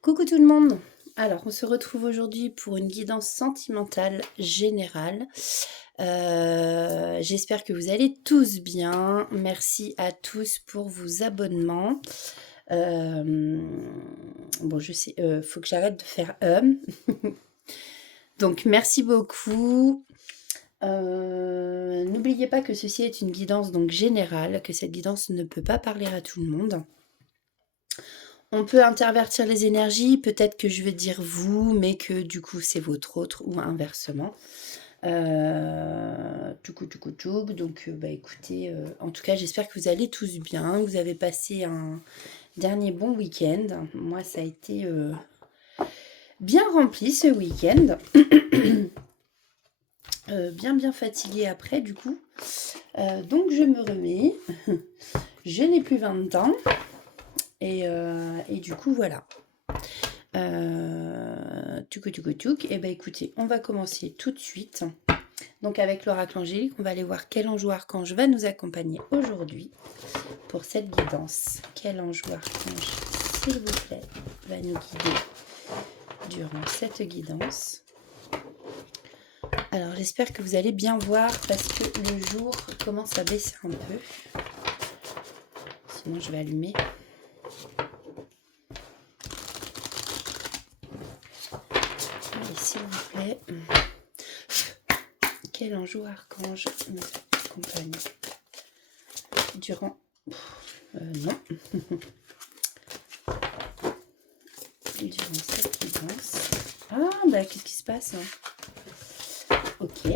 Coucou tout le monde. Alors, on se retrouve aujourd'hui pour une guidance sentimentale générale. J'espère que vous allez tous bien. Merci à tous pour vos abonnements. Bon, je sais, faut que j'arrête de faire Donc, merci beaucoup. N'oubliez pas que ceci est une guidance donc générale, que cette guidance ne peut pas parler à tout le monde. On peut intervertir les énergies, peut-être que je vais dire vous, mais que du coup c'est votre autre ou inversement. Touc. Donc écoutez, en tout cas j'espère que vous allez tous bien, que vous avez passé un dernier bon week-end. Moi ça a été bien rempli ce week-end. Bien fatiguée après du coup. Donc je me remets. Je n'ai plus 20 ans. Et du coup, voilà. Touc. Et écoutez, on va commencer tout de suite. Donc, avec l'oracle angélique, on va aller voir quel ange ou archange va nous accompagner aujourd'hui pour cette guidance. Quel ange ou archange, s'il vous plaît, va nous guider durant cette guidance. Alors, j'espère que vous allez bien voir parce que le jour commence à baisser un peu. Sinon, je vais allumer. Allez, s'il vous plaît. Quel ange ou archange nous accompagne durant... non. Durant cette guidance. Ah, qu'est-ce qui se passe Ok.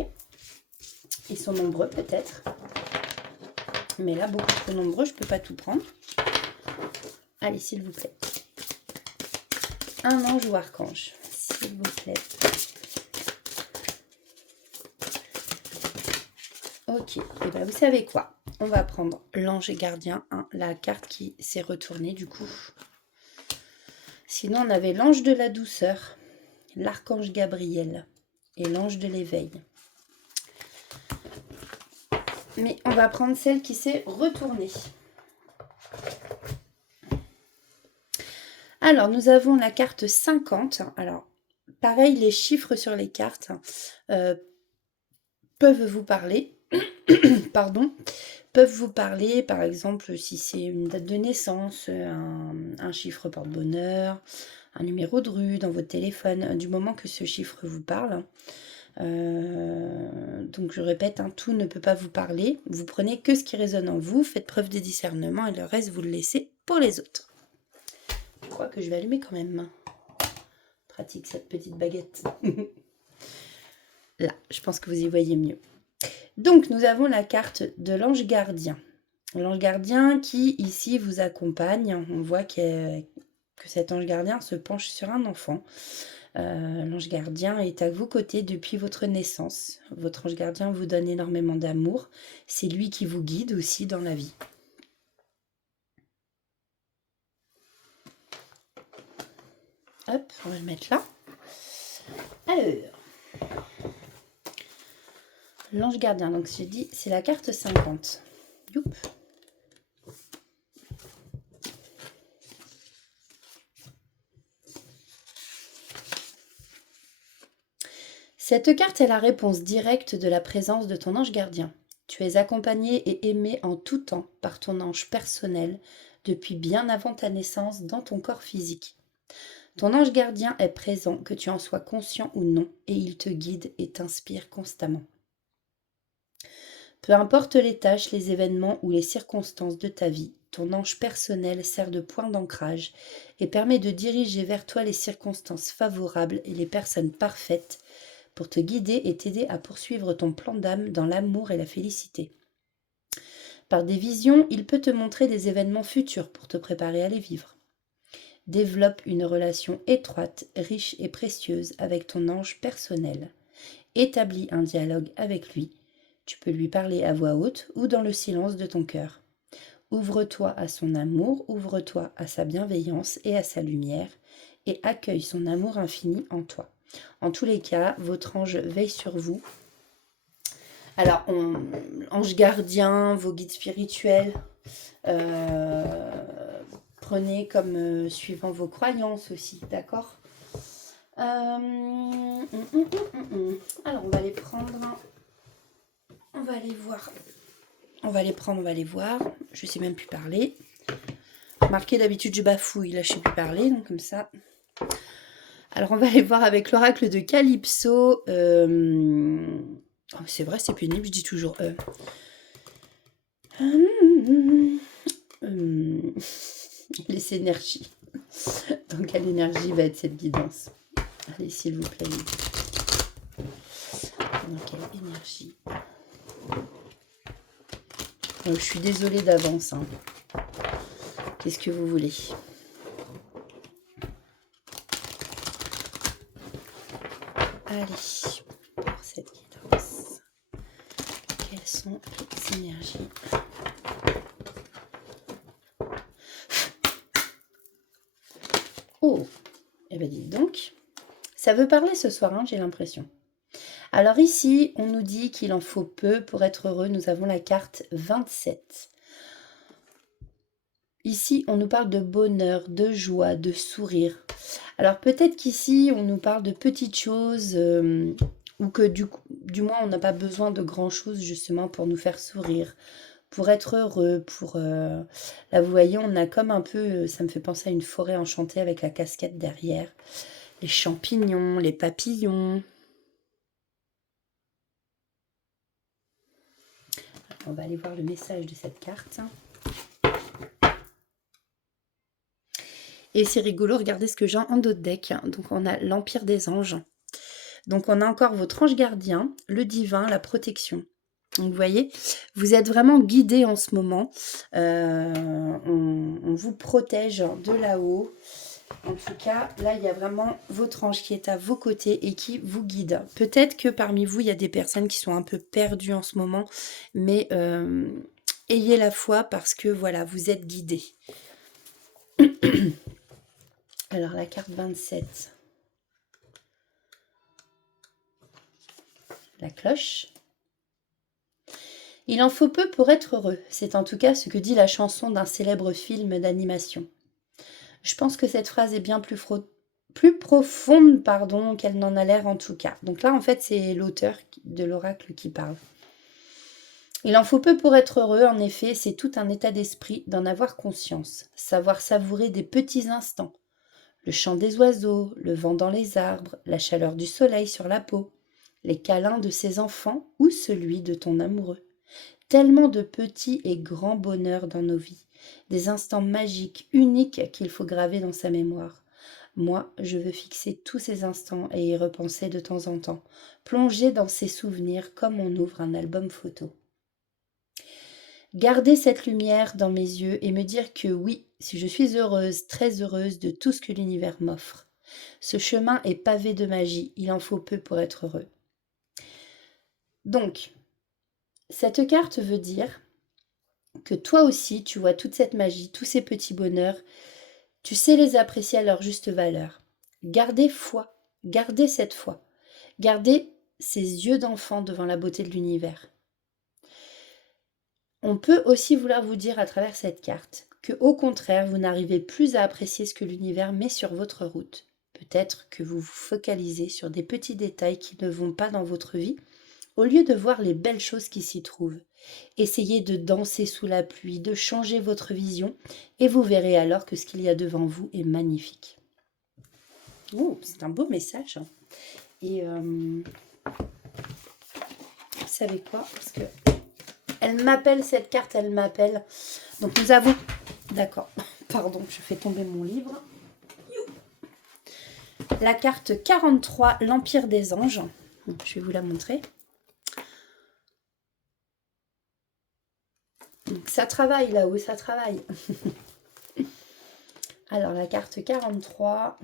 Ils sont nombreux, peut-être. Mais là, beaucoup trop nombreux, je peux pas tout prendre. Allez, s'il vous plaît. Un ange ou archange, s'il vous plaît. Ok, et vous savez quoi? On va prendre l'ange gardien, la carte qui s'est retournée du coup. Sinon, on avait l'ange de la douceur, l'archange Gabriel et l'ange de l'éveil. Mais on va prendre celle qui s'est retournée. Alors, nous avons la carte 50. Alors, pareil, les chiffres sur les cartes peuvent vous parler. Pardon. Peuvent vous parler, par exemple, si c'est une date de naissance, un chiffre porte-bonheur, un numéro de rue dans votre téléphone, du moment que ce chiffre vous parle. Donc je répète, tout ne peut pas vous parler. Vous prenez que ce qui résonne en vous, faites preuve de discernement et le reste, vous le laissez pour les autres. Je crois que je vais allumer quand même. Pratique cette petite baguette. Là, je pense que vous y voyez mieux. Donc, nous avons la carte de l'ange gardien. L'ange gardien qui, ici, vous accompagne. On voit que cet ange gardien se penche sur un enfant. L'ange gardien est à vos côtés depuis votre naissance. Votre ange gardien vous donne énormément d'amour. C'est lui qui vous guide aussi dans la vie. Hop, on va le mettre là. Alors, l'ange gardien, donc j'ai dit, c'est la carte 50. Youp. Cette carte est la réponse directe de la présence de ton ange gardien. Tu es accompagné et aimé en tout temps par ton ange personnel depuis bien avant ta naissance dans ton corps physique. Ton ange gardien est présent, que tu en sois conscient ou non, et il te guide et t'inspire constamment. Peu importe les tâches, les événements ou les circonstances de ta vie, ton ange personnel sert de point d'ancrage et permet de diriger vers toi les circonstances favorables et les personnes parfaites pour te guider et t'aider à poursuivre ton plan d'âme dans l'amour et la félicité. Par des visions, il peut te montrer des événements futurs pour te préparer à les vivre. Développe une relation étroite, riche et précieuse avec ton ange personnel. Établis un dialogue avec lui. Tu peux lui parler à voix haute ou dans le silence de ton cœur. Ouvre-toi à son amour, ouvre-toi à sa bienveillance et à sa lumière, et accueille son amour infini en toi. En tous les cas, votre ange veille sur vous. Alors, ange gardien, vos guides spirituels, prenez comme suivant vos croyances aussi, d'accord? Alors, on va les prendre. On va les voir. On va les prendre, on va les voir. Je sais même plus parler. Marqué d'habitude, je bafouille. Là, je sais plus parler, donc comme ça. Alors, on va aller voir avec l'oracle de Calypso. Oh, c'est vrai, c'est pénible, je dis toujours les énergies. Dans quelle énergie va être cette guidance? Allez, s'il vous plaît. Dans quelle énergie? Je suis désolée d'avance. Hein. Qu'est-ce que vous voulez? Allez, pour cette guidance, quelles sont les énergies? Oh, eh bien dites donc, ça veut parler ce soir, hein, j'ai l'impression. Alors ici, on nous dit qu'il en faut peu pour être heureux. Nous avons la carte 27. Ici, on nous parle de bonheur, de joie, de sourire. Alors peut-être qu'ici, on nous parle de petites choses ou que du moins, on n'a pas besoin de grand-chose justement pour nous faire sourire, pour être heureux, pour... Là, vous voyez, on a comme un peu... ça me fait penser à une forêt enchantée avec la casquette derrière. Les champignons, les papillons. On va aller voir le message de cette carte. Et c'est rigolo, regardez ce que j'ai en dos de deck. Donc on a l'Empire des Anges. Donc on a encore votre ange gardien, le divin, la protection. Donc vous voyez, vous êtes vraiment guidé en ce moment. On vous protège de là-haut. En tout cas, là, il y a vraiment votre ange qui est à vos côtés et qui vous guide. Peut-être que parmi vous, il y a des personnes qui sont un peu perdues en ce moment, mais ayez la foi parce que voilà, vous êtes guidés. Alors, la carte 27. La cloche. Il en faut peu pour être heureux. C'est en tout cas ce que dit la chanson d'un célèbre film d'animation. Je pense que cette phrase est bien plus profonde qu'elle n'en a l'air en tout cas. Donc là, en fait, c'est l'auteur de l'oracle qui parle. Il en faut peu pour être heureux, en effet, c'est tout un état d'esprit d'en avoir conscience, savoir savourer des petits instants. Le chant des oiseaux, le vent dans les arbres, la chaleur du soleil sur la peau, les câlins de ses enfants ou celui de ton amoureux. Tellement de petits et grands bonheurs dans nos vies, des instants magiques, uniques qu'il faut graver dans sa mémoire. Moi, je veux fixer tous ces instants et y repenser de temps en temps, plonger dans ces souvenirs comme on ouvre un album photo. Garder cette lumière dans mes yeux et me dire que oui, si je suis heureuse, très heureuse de tout ce que l'univers m'offre. Ce chemin est pavé de magie, il en faut peu pour être heureux. Donc, cette carte veut dire que toi aussi, tu vois toute cette magie, tous ces petits bonheurs, tu sais les apprécier à leur juste valeur. Gardez foi, gardez cette foi, gardez ces yeux d'enfant devant la beauté de l'univers. On peut aussi vouloir vous dire à travers cette carte que au contraire, vous n'arrivez plus à apprécier ce que l'univers met sur votre route. Peut-être que vous vous focalisez sur des petits détails qui ne vont pas dans votre vie, au lieu de voir les belles choses qui s'y trouvent. Essayez de danser sous la pluie, de changer votre vision, et vous verrez alors que ce qu'il y a devant vous est magnifique. Oh, c'est un beau message. Et vous savez quoi? Parce que elle m'appelle, cette carte, elle m'appelle. Donc nous avons... D'accord, pardon, je fais tomber mon livre. La carte 43, l'Empire des Anges. Je vais vous la montrer. Ça travaille là-haut, ça travaille. Alors, la carte 43.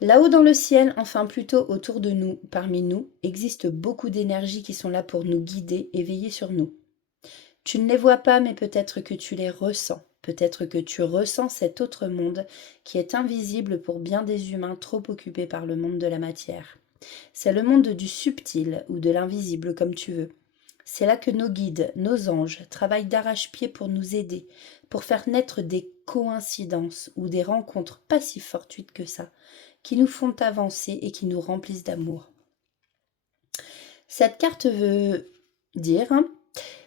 Là-haut dans le ciel, enfin plutôt autour de nous, parmi nous, existe beaucoup d'énergies qui sont là pour nous guider et veiller sur nous. Tu ne les vois pas, mais peut-être que tu les ressens. Peut-être que tu ressens cet autre monde qui est invisible pour bien des humains trop occupés par le monde de la matière. C'est le monde du subtil ou de l'invisible, comme tu veux. C'est là que nos guides, nos anges, travaillent d'arrache-pied pour nous aider, pour faire naître des coïncidences ou des rencontres pas si fortuites que ça, qui nous font avancer et qui nous remplissent d'amour. Cette carte veut dire,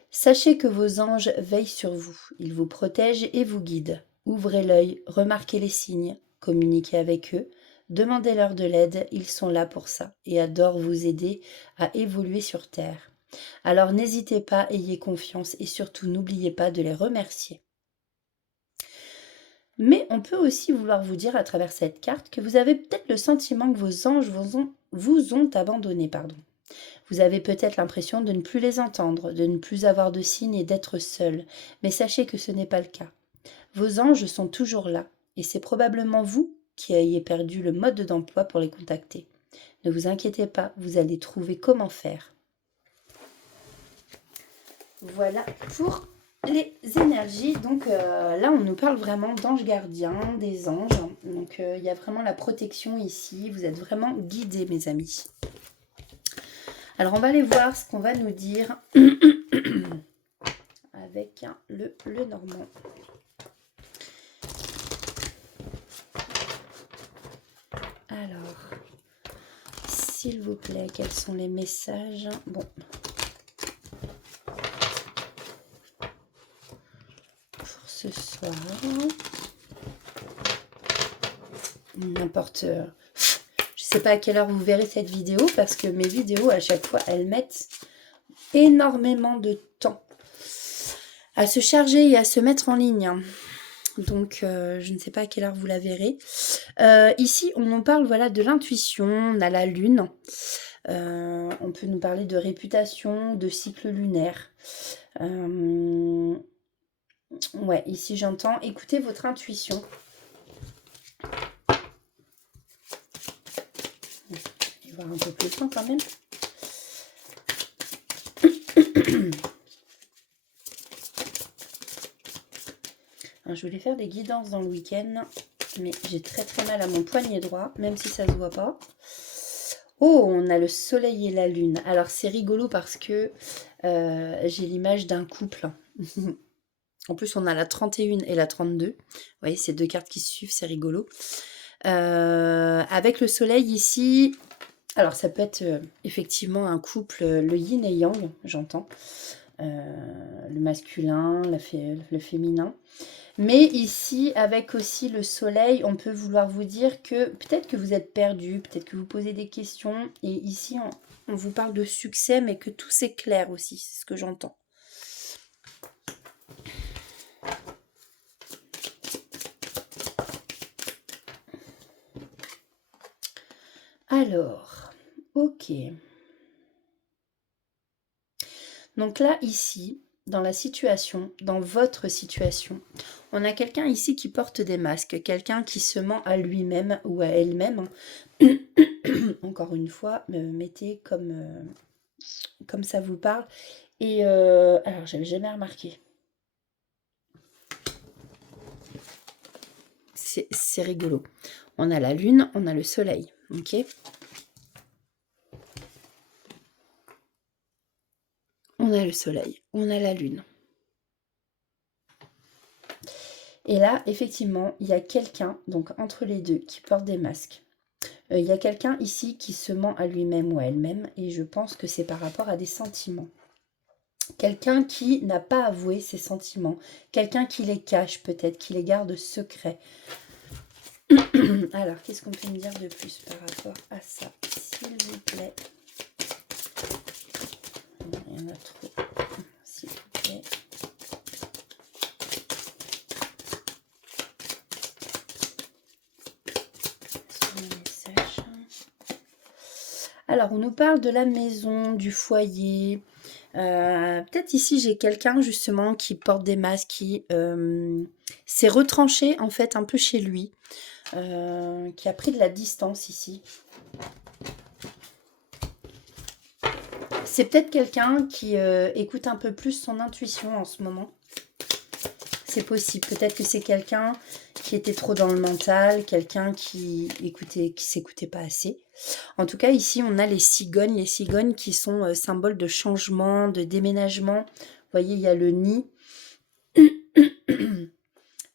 sachez que vos anges veillent sur vous, ils vous protègent et vous guident. Ouvrez l'œil, remarquez les signes, communiquez avec eux, demandez-leur de l'aide, ils sont là pour ça et adorent vous aider à évoluer sur Terre. Alors n'hésitez pas, ayez confiance et surtout n'oubliez pas de les remercier. Mais on peut aussi vouloir vous dire à travers cette carte que vous avez peut-être le sentiment que vos anges vous ont abandonné. Vous avez peut-être l'impression de ne plus les entendre, de ne plus avoir de signes et d'être seul, mais sachez que ce n'est pas le cas. Vos anges sont toujours là, et c'est probablement vous qui ayez perdu le mode d'emploi pour les contacter. Ne vous inquiétez pas, vous allez trouver comment faire. Voilà pour les énergies. Donc là, on nous parle vraiment d'anges gardiens, des anges. Donc il y a vraiment la protection ici. Vous êtes vraiment guidés, mes amis. Alors, on va aller voir ce qu'on va nous dire avec le normand. Alors, s'il vous plaît, quels sont les messages? Bon. Pour ce soir. N'importe... Je sais pas à quelle heure vous verrez cette vidéo parce que mes vidéos, à chaque fois, elles mettent énormément de temps à se charger et à se mettre en ligne. Donc, je ne sais pas à quelle heure vous la verrez. Ici, on nous parle voilà, de l'intuition, on a la lune. On peut nous parler de réputation, de cycle lunaire. Ouais, ici j'entends, écoutez votre intuition. Je vais voir un peu plus loin quand même. Alors, je voulais faire des guidances dans le week-end, mais j'ai très mal à mon poignet droit, même si ça se voit pas. Oh, on a le soleil et la lune. Alors c'est rigolo parce que j'ai l'image d'un couple. En plus, on a la 31 et la 32. Vous voyez, ces deux cartes qui se suivent, c'est rigolo. Avec le soleil ici, alors ça peut être effectivement un couple, le yin et yang, j'entends. Le masculin, le féminin. Mais ici, avec aussi le soleil, on peut vouloir vous dire que peut-être que vous êtes perdu, peut-être que vous posez des questions. Et ici, on vous parle de succès, mais que tout s'éclaire aussi, c'est ce que j'entends. Alors, ok. Donc là, ici, dans la situation, dans votre situation, on a quelqu'un ici qui porte des masques, quelqu'un qui se ment à lui-même ou à elle-même. Encore une fois, mettez comme ça vous parle. Et alors, j'avais jamais remarqué. C'est rigolo. On a la lune, on a le soleil, ok ? On a le soleil, on a la lune. Et là, effectivement, il y a quelqu'un, donc entre les deux, qui porte des masques. Il y a quelqu'un ici qui se ment à lui-même ou à elle-même, et je pense que c'est par rapport à des sentiments. Quelqu'un qui n'a pas avoué ses sentiments, quelqu'un qui les cache peut-être, qui les garde secrets. Alors, qu'est-ce qu'on peut me dire de plus par rapport à ça, s'il vous plaît? Il y en a trop, s'il vous plaît. Alors, on nous parle de la maison, du foyer. Peut-être ici, j'ai quelqu'un justement qui porte des masques, qui s'est retranché en fait un peu chez lui, qui a pris de la distance ici. C'est peut-être quelqu'un qui écoute un peu plus son intuition en ce moment. C'est possible. Peut-être que c'est quelqu'un qui était trop dans le mental, quelqu'un qui s'écoutait pas assez. En tout cas, ici, on a les cigognes qui sont symboles de changement, de déménagement. Vous voyez, il y a le nid.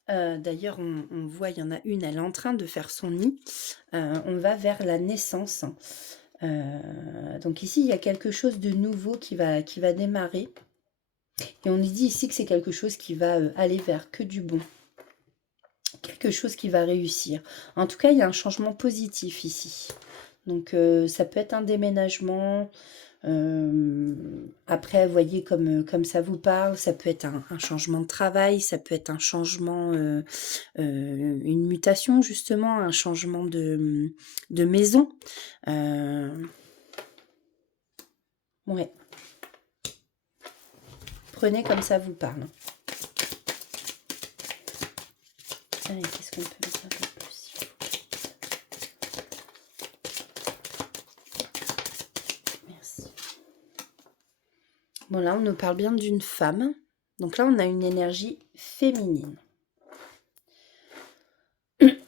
D'ailleurs, on voit, il y en a une, elle est en train de faire son nid. On va vers la naissance. Donc ici, il y a quelque chose de nouveau qui va démarrer. Et on nous dit ici que c'est quelque chose qui va aller vers que du bon. Quelque chose qui va réussir. En tout cas, il y a un changement positif ici. Donc ça peut être un déménagement. Après, vous voyez, comme ça vous parle, ça peut être un changement de travail, ça peut être un changement, une mutation justement, un changement de maison. Ouais. Prenez comme ça vous parle. Allez, qu'est-ce qu'on peut dire de plus? Merci. Bon, là, on nous parle bien d'une femme. Donc là, on a une énergie féminine. J'ai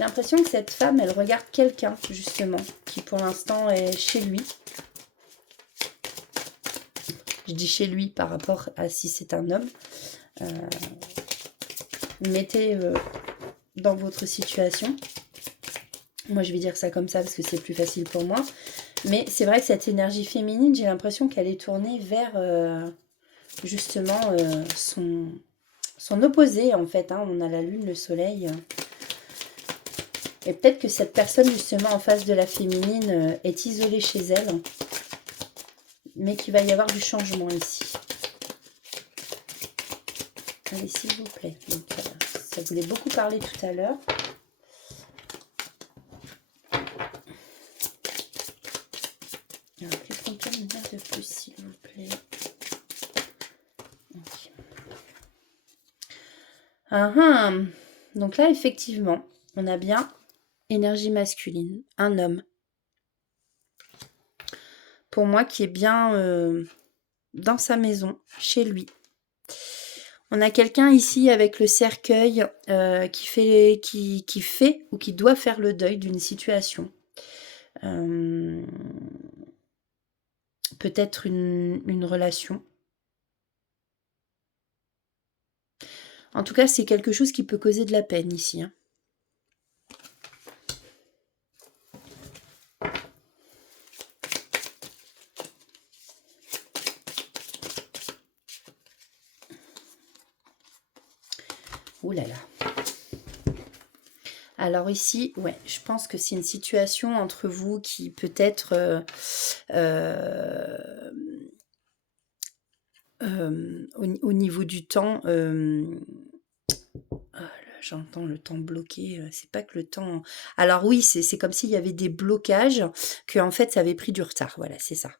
l'impression que cette femme, elle regarde quelqu'un, justement, qui pour l'instant est chez lui. Je dis chez lui par rapport à si c'est un homme. Mettez dans votre situation. Moi, je vais dire ça comme ça parce que c'est plus facile pour moi. Mais c'est vrai que cette énergie féminine, j'ai l'impression qu'elle est tournée vers justement son opposé, en fait. Hein. On a la lune, le soleil. Et peut-être que cette personne, justement, en face de la féminine, est isolée chez elle. Mais qu'il va y avoir du changement ici. Allez, s'il vous plaît. Donc, ça voulait beaucoup parler tout à l'heure. Alors, qu'est-ce qu'on peut me dire de plus, s'il vous plaît? Okay. Donc là, effectivement, on a bien énergie masculine, un homme. Pour moi, qui est bien dans sa maison, chez lui. On a quelqu'un ici avec le cercueil qui fait ou qui doit faire le deuil d'une situation. Peut-être une relation. En tout cas, c'est quelque chose qui peut causer de la peine ici. Hein. Ouh là là. Alors ici, ouais, je pense que c'est une situation entre vous qui peut être au niveau du temps. J'entends le temps bloqué. C'est pas que le temps. Alors oui, c'est comme s'il y avait des blocages, que en fait ça avait pris du retard. Voilà, c'est ça.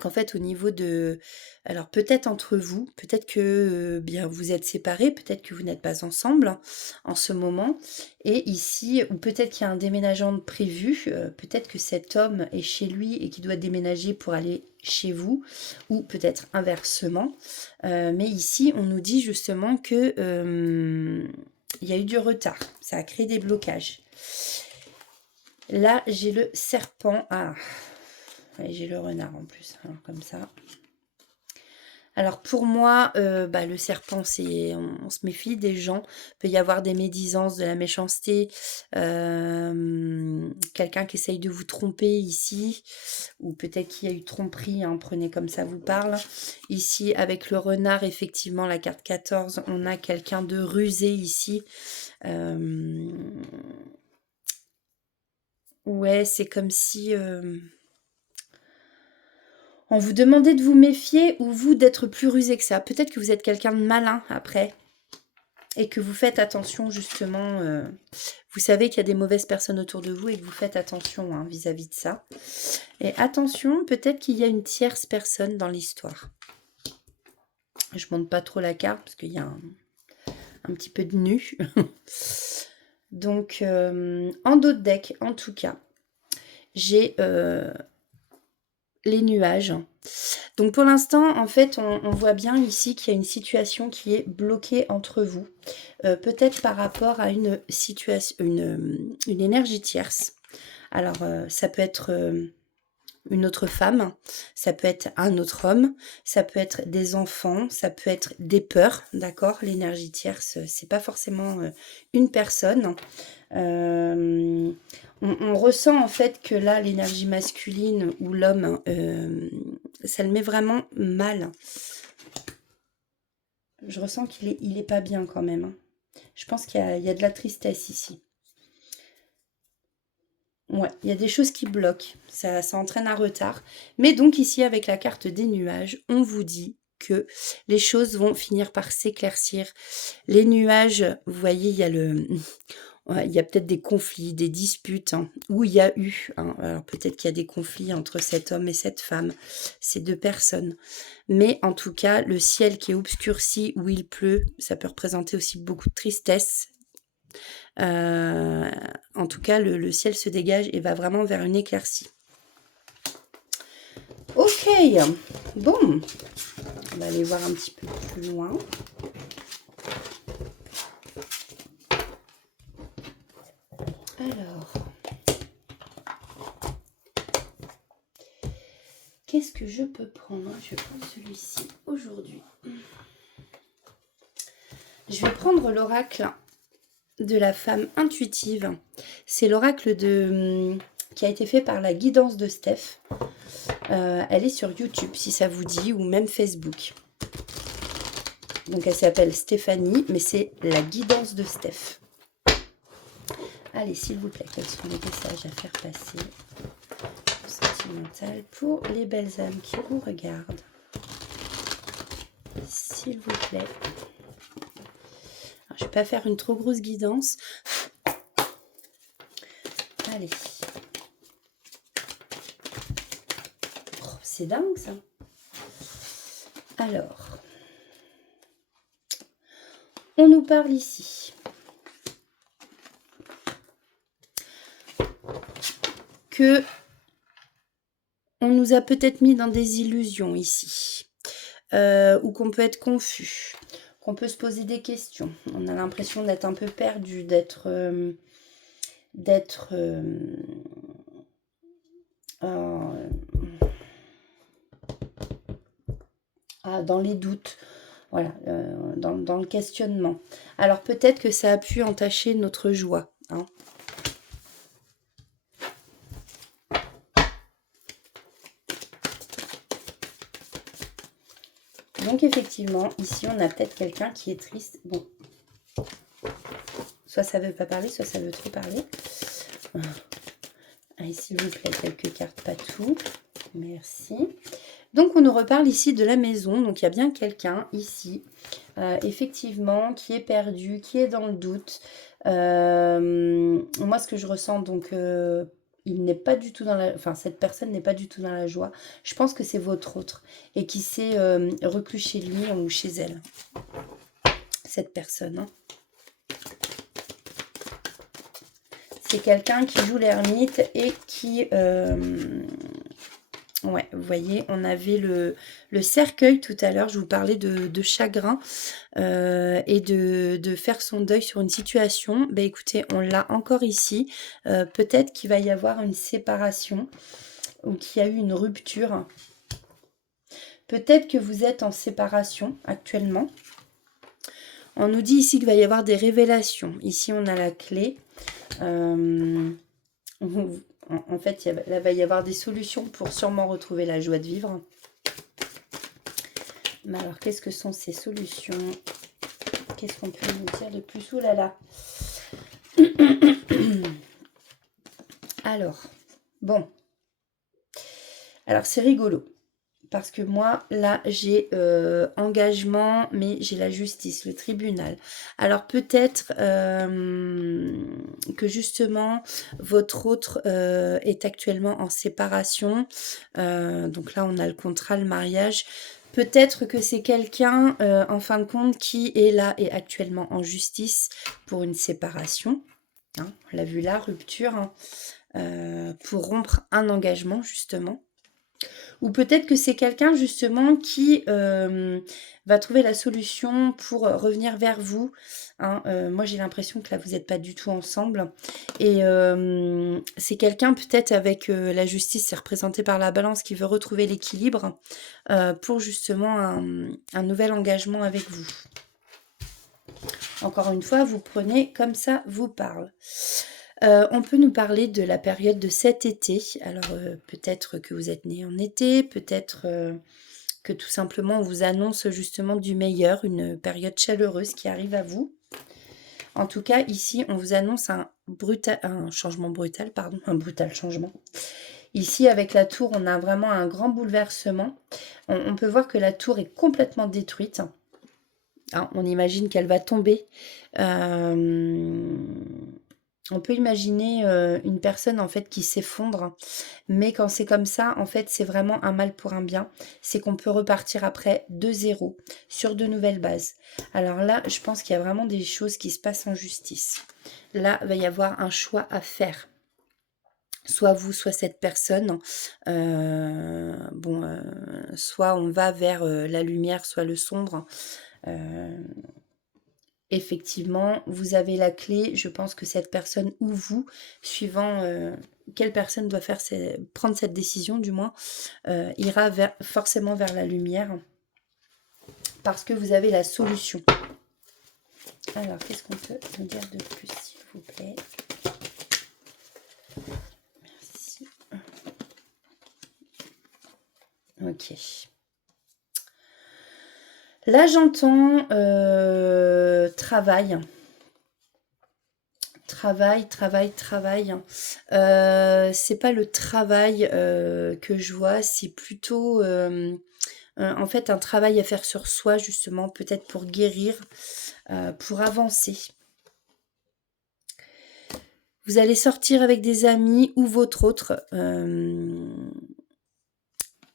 Qu'en fait au niveau de, alors peut-être entre vous, peut-être que bien vous êtes séparés, peut-être que vous n'êtes pas ensemble en ce moment, et ici, ou peut-être qu'il y a un déménagement de prévu, peut-être que cet homme est chez lui et qu'il doit déménager pour aller chez vous, ou peut-être inversement, mais ici on nous dit justement que il y a eu du retard, ça a créé des blocages. Là j'ai le serpent. Ouais, j'ai le renard en plus, alors comme ça. Alors pour moi, le serpent, c'est on se méfie des gens. Il peut y avoir des médisances, de la méchanceté, quelqu'un qui essaye de vous tromper ici, ou peut-être qu'il y a eu tromperie, hein, prenez comme ça vous parle. Ici, avec le renard, effectivement, la carte 14, on a quelqu'un de rusé ici. Ouais, c'est comme si... on vous demandait de vous méfier ou vous d'être plus rusé que ça. Peut-être que vous êtes quelqu'un de malin après et que vous faites attention justement. Vous savez qu'il y a des mauvaises personnes autour de vous et que vous faites attention hein, vis-à-vis de ça. Et attention, peut-être qu'il y a une tierce personne dans l'histoire. Je ne monte pas trop la carte parce qu'il y a un petit peu de nu. Donc, en dos de deck, en tout cas, j'ai... les nuages. Donc pour l'instant, en fait, on voit bien ici qu'il y a une situation qui est bloquée entre vous. Peut-être par rapport à une situation, une énergie tierce. Alors, ça peut être une autre femme, ça peut être un autre homme, ça peut être des enfants, ça peut être des peurs, d'accord? L'énergie tierce, c'est pas forcément une personne. On ressent en fait que là, l'énergie masculine ou l'homme, ça le met vraiment mal. Je ressens il est pas bien quand même, hein. Je pense qu'il y a de la tristesse ici. Ouais, il y a des choses qui bloquent, ça entraîne un retard. Mais donc ici, avec la carte des nuages, on vous dit que les choses vont finir par s'éclaircir. Les nuages, vous voyez, il y a ouais, il y a peut-être des conflits, des disputes, hein, où il y a eu, hein, alors peut-être qu'il y a des conflits entre cet homme et cette femme, ces deux personnes. Mais en tout cas, le ciel qui est obscurci, où il pleut, ça peut représenter aussi beaucoup de tristesse. En tout cas, le ciel se dégage et va vraiment vers une éclaircie. Ok, bon, on va aller voir un petit peu plus loin. Alors, qu'est-ce que je peux prendre? Je vais prendre celui-ci aujourd'hui. Je vais prendre l'oracle de la femme intuitive. C'est l'oracle qui a été fait par la guidance de Steph. Elle est sur YouTube si ça vous dit, ou même Facebook. Donc elle s'appelle Stéphanie, mais c'est la guidance de Steph. Allez, s'il vous plaît, quels sont les messages à faire passer sentimental pour les belles âmes qui vous regardent? S'il vous plaît. Alors, je ne vais pas faire une trop grosse guidance. Allez. Oh, c'est dingue ça. Alors, on nous parle ici que on nous a peut-être mis dans des illusions ici, ou qu'on peut être confus, qu'on peut se poser des questions. On a l'impression d'être un peu perdu, d'être dans les doutes, voilà, dans le questionnement. Alors peut-être que ça a pu entacher notre joie, hein. Donc effectivement, ici on a peut-être quelqu'un qui est triste. Bon, soit ça veut pas parler, soit ça veut trop parler. Allez, s'il vous plaît, quelques cartes, pas tout. Merci. Donc on nous reparle ici de la maison. Donc il y a bien quelqu'un ici, effectivement, qui est perdu, qui est dans le doute. Moi, ce que je ressens, donc il n'est pas du tout dans la... Enfin, cette personne n'est pas du tout dans la joie. Je pense que c'est votre autre et qui s'est reclus chez lui ou chez elle. Cette personne, hein. C'est quelqu'un qui joue l'ermite et qui... ouais, vous voyez, on avait le cercueil tout à l'heure. Je vous parlais de chagrin et de faire son deuil sur une situation. Ben écoutez, on l'a encore ici. Peut-être qu'il va y avoir une séparation ou qu'il y a eu une rupture. Peut-être que vous êtes en séparation actuellement. On nous dit ici qu'il va y avoir des révélations. Ici, on a la clé. En fait, il va y avoir des solutions pour sûrement retrouver la joie de vivre. Mais alors, qu'est-ce que sont ces solutions? Qu'est-ce qu'on peut nous dire de plus? Ouh là là. Alors, bon. Alors, c'est rigolo. Parce que moi, là, j'ai engagement, mais j'ai la justice, le tribunal. Alors peut-être que justement, votre autre est actuellement en séparation. Donc là, on a le contrat, le mariage. Peut-être que c'est quelqu'un, en fin de compte, qui est là et actuellement en justice pour une séparation. Hein, on l'a vu là, rupture, hein, pour rompre un engagement, justement. Ou peut-être que c'est quelqu'un justement qui va trouver la solution pour revenir vers vous. Hein. Moi, j'ai l'impression que là, vous n'êtes pas du tout ensemble. Et c'est quelqu'un peut-être avec la justice, c'est représenté par la balance, qui veut retrouver l'équilibre pour justement un nouvel engagement avec vous. Encore une fois, vous prenez comme ça vous parle. On peut nous parler de la période de cet été. Alors, peut-être que vous êtes né en été, peut-être que tout simplement on vous annonce justement du meilleur, une période chaleureuse qui arrive à vous. En tout cas, ici, on vous annonce un changement brutal, pardon, un brutal changement. Ici, avec la tour, on a vraiment un grand bouleversement. On peut voir que la tour est complètement détruite. Hein, on imagine qu'elle va tomber. On peut imaginer une personne en fait qui s'effondre, mais quand c'est comme ça, en fait, c'est vraiment un mal pour un bien. C'est qu'on peut repartir après de zéro, sur de nouvelles bases. Alors là, je pense qu'il y a vraiment des choses qui se passent en justice. Là, il va y avoir un choix à faire. Soit vous, soit cette personne. Soit on va vers la lumière, soit le sombre. Effectivement, vous avez la clé. Je pense que cette personne ou vous, suivant quelle personne doit prendre cette décision, du moins, ira forcément vers la lumière parce que vous avez la solution. Alors, qu'est-ce qu'on peut me dire de plus, s'il vous plaît? Merci. Ok. Là, j'entends travail. Travail. C'est pas le travail que je vois, c'est plutôt en fait un travail à faire sur soi, justement, peut-être pour guérir, pour avancer. Vous allez sortir avec des amis ou votre autre.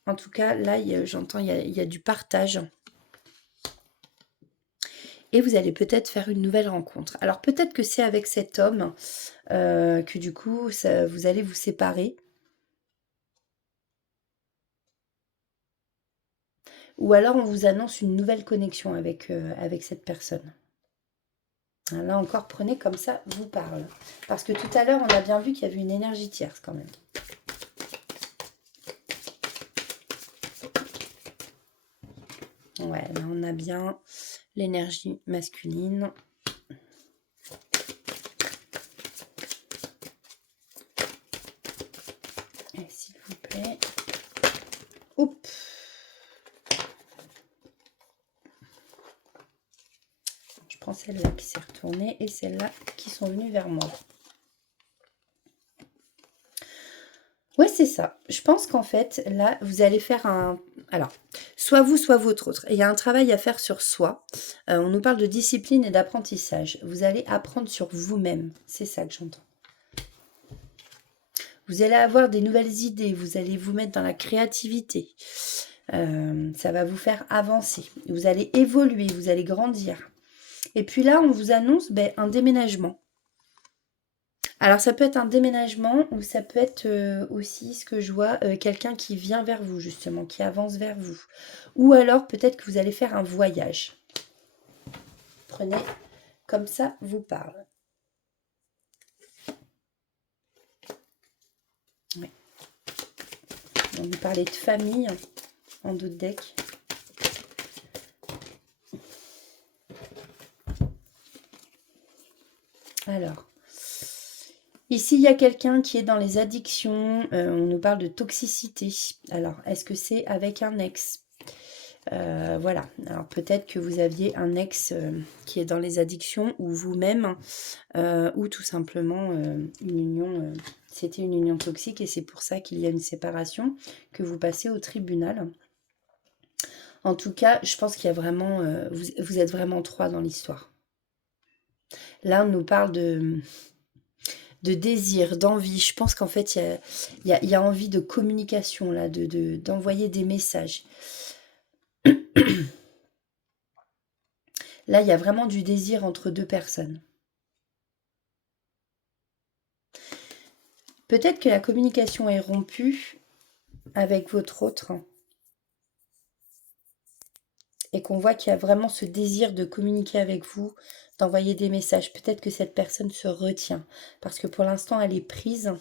En tout cas, là, j'entends, il y a du partage. Et vous allez peut-être faire une nouvelle rencontre. Alors peut-être que c'est avec cet homme que du coup, vous allez vous séparer. Ou alors on vous annonce une nouvelle connexion avec cette personne. Là encore, prenez comme ça vous parle. Parce que tout à l'heure, on a bien vu qu'il y avait une énergie tierce quand même. Ouais, là on a bien l'énergie masculine. Et s'il vous plaît. Hop. Je prends celle-là qui s'est retournée et celle-là qui sont venues vers moi. Ouais, c'est ça. Je pense qu'en fait, là, vous allez faire alors, soit vous, soit votre autre. Il y a un travail à faire sur soi. On nous parle de discipline et d'apprentissage. Vous allez apprendre sur vous-même. C'est ça que j'entends. Vous allez avoir des nouvelles idées. Vous allez vous mettre dans la créativité. Ça va vous faire avancer. Vous allez évoluer. Vous allez grandir. Et puis là, on vous annonce un déménagement. Alors ça peut être un déménagement ou ça peut être aussi ce que je vois, quelqu'un qui vient vers vous justement, qui avance vers vous. Ou alors peut-être que vous allez faire un voyage. Prenez comme ça vous parle. Ouais. On vous parlait de famille en d'autres decks. Alors. Ici, il y a quelqu'un qui est dans les addictions. On nous parle de toxicité. Alors, est-ce que c'est avec un ex? Voilà. Alors, peut-être que vous aviez un ex qui est dans les addictions ou vous-même, ou tout simplement une union. C'était une union toxique et c'est pour ça qu'il y a une séparation, que vous passez au tribunal. En tout cas, je pense qu'il y a vraiment... vous êtes vraiment trois dans l'histoire. Là, on nous parle de désir, d'envie. Je pense qu'en fait, il y a envie de communication, là, d'envoyer des messages. Là, il y a vraiment du désir entre deux personnes. Peut-être que la communication est rompue avec votre autre et qu'on voit qu'il y a vraiment ce désir de communiquer avec vous, d'envoyer des messages. Peut-être que cette personne se retient parce que pour l'instant, elle est prise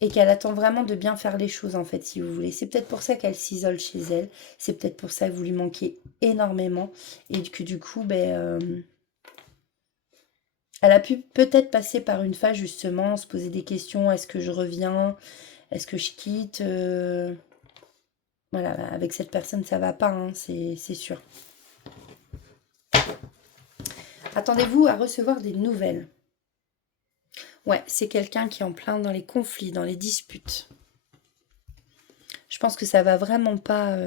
et qu'elle attend vraiment de bien faire les choses, en fait, si vous voulez. C'est peut-être pour ça qu'elle s'isole chez elle. C'est peut-être pour ça que vous lui manquez énormément et que du coup, elle a pu peut-être passer par une phase, justement, se poser des questions. Est-ce que je reviens? Est-ce que je quitte? Voilà, avec cette personne, ça va pas, hein, c'est sûr. Attendez-vous à recevoir des nouvelles. Ouais, c'est quelqu'un qui est en plein dans les conflits, dans les disputes. Je pense que ça va vraiment pas...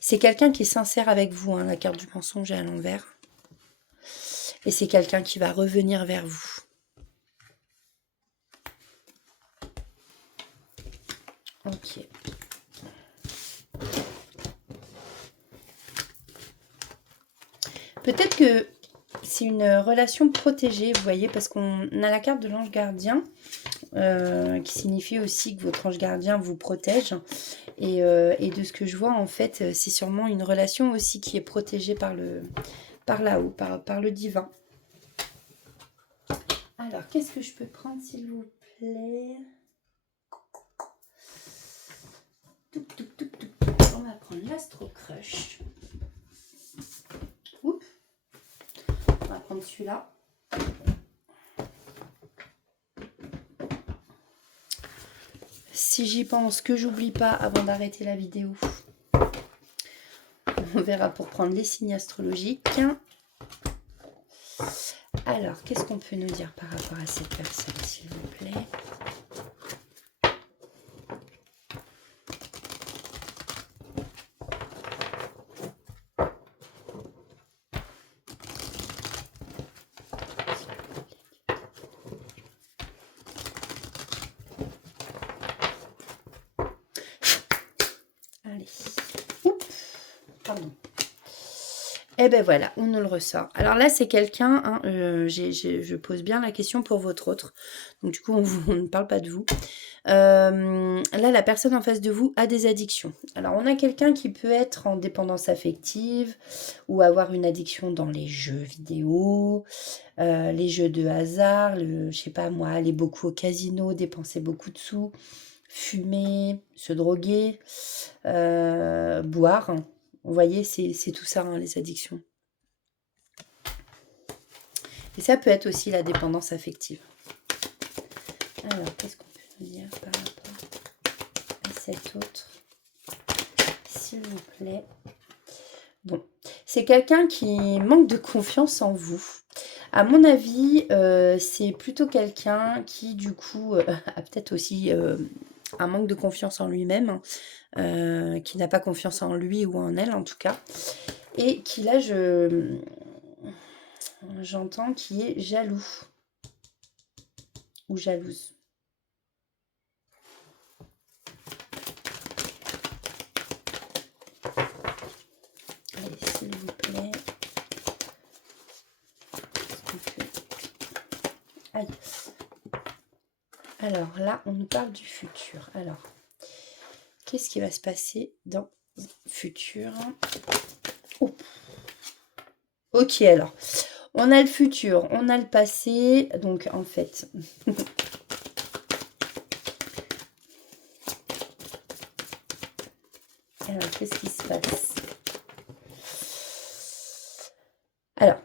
C'est quelqu'un qui est sincère avec vous, hein, la carte du mensonge est à l'envers. Et c'est quelqu'un qui va revenir vers vous. Ok. Peut-être que c'est une relation protégée, vous voyez, parce qu'on a la carte de l'ange gardien, qui signifie aussi que votre ange gardien vous protège. Et de ce que je vois, en fait, c'est sûrement une relation aussi qui est protégée par là-haut, par le divin. Alors, qu'est-ce que je peux prendre, s'il vous plaît? On va prendre l'Astro Crush. Oups. On va prendre celui-là. Si j'y pense, que j'oublie pas avant d'arrêter la vidéo. On verra pour prendre les signes astrologiques. Alors, qu'est-ce qu'on peut nous dire par rapport à cette personne, s'il vous plaît? Allez. Oups. Pardon. Et ben voilà, on nous le ressort. Alors là, c'est quelqu'un, hein, je pose bien la question pour votre autre. Donc du coup, on ne parle pas de vous. Là, la personne en face de vous a des addictions. Alors, on a quelqu'un qui peut être en dépendance affective ou avoir une addiction dans les jeux vidéo, les jeux de hasard, je sais pas moi, aller beaucoup au casino, dépenser beaucoup de sous, fumer, se droguer, boire. Vous voyez, c'est tout ça, hein, les addictions. Et ça peut être aussi la dépendance affective. Alors, qu'est-ce qu'on peut nous dire par rapport à cet autre, s'il vous plaît? Bon, c'est quelqu'un qui manque de confiance en vous. À mon avis, c'est plutôt quelqu'un qui, du coup, a peut-être aussi un manque de confiance en lui-même, qui n'a pas confiance en lui ou en elle, en tout cas. Et qui, là, j'entends qui est jaloux ou jalouse. Allez, s'il vous plaît. Aïe. Alors là, on nous parle du futur. Alors, qu'est-ce qui va se passer dans le futur? Oh. Ok, alors, on a le futur, on a le passé. Donc, en fait... Alors, qu'est-ce qui se passe? Alors,